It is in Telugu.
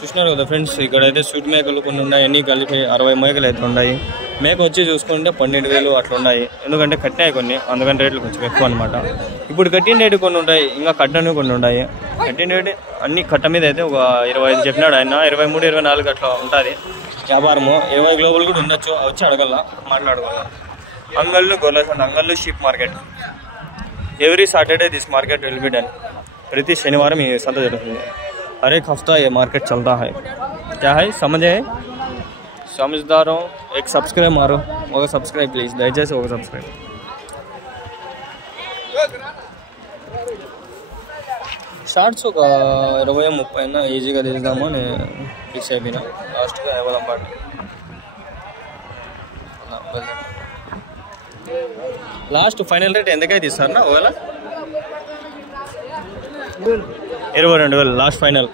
చూసినారు కదా ఫ్రెండ్స్, ఇక్కడైతే స్వీట్ మేకలు కొన్ని ఉన్నాయి, అన్నీ కలిపి 60 మేకలు అయితే ఉన్నాయి. మేక వచ్చి చూసుకుంటే 12,000 అట్లా ఉన్నాయి, ఎందుకంటే కట్టినాయి కొన్ని, అందుకని రేట్లు కొంచెం ఎక్కువ అనమాట. ఇప్పుడు కట్టిన రేటు కొన్ని ఉంటాయి, ఇంకా కట్టనివి కొన్ని ఉన్నాయి. కట్టిన రేటు అన్ని కట్ట మీద అయితే ఒక 25 చెప్పినాడు ఆయన, 23, 24 అట్లా ఉంటుంది వ్యాపారము. 20 గ్లోబల్ కూడా ఉండొచ్చు, వచ్చి అడగల, మాట్లాడుకోవాలి. అంగళ్ళు గొర్రెల అంగళ్ళు sheep market every Saturday this market will be done. ప్రతి శనివారం ఈ సంత జరుగుతుంది. हर एक हफ्ता ये मार्केट चलता है. क्या है समझे? समझदारों एक सब्सक्राइब मारो, वो सब्सक्राइब प्लीज, दयచేసి वो सब्सक्राइब. షార్ట్స్ ఒక 20-30 ఈజీగా తీద్దామని ఫిక్స్ అయిపోయినా. లాస్ట్గా ఇవ్వదాం పాటు. లాస్ట్ ఫైనల్ రేట్ ఎంతకైతే ఇస్తారన్నా ఒకవేళ? 22,000 లాస్ట్ ఫైనల్.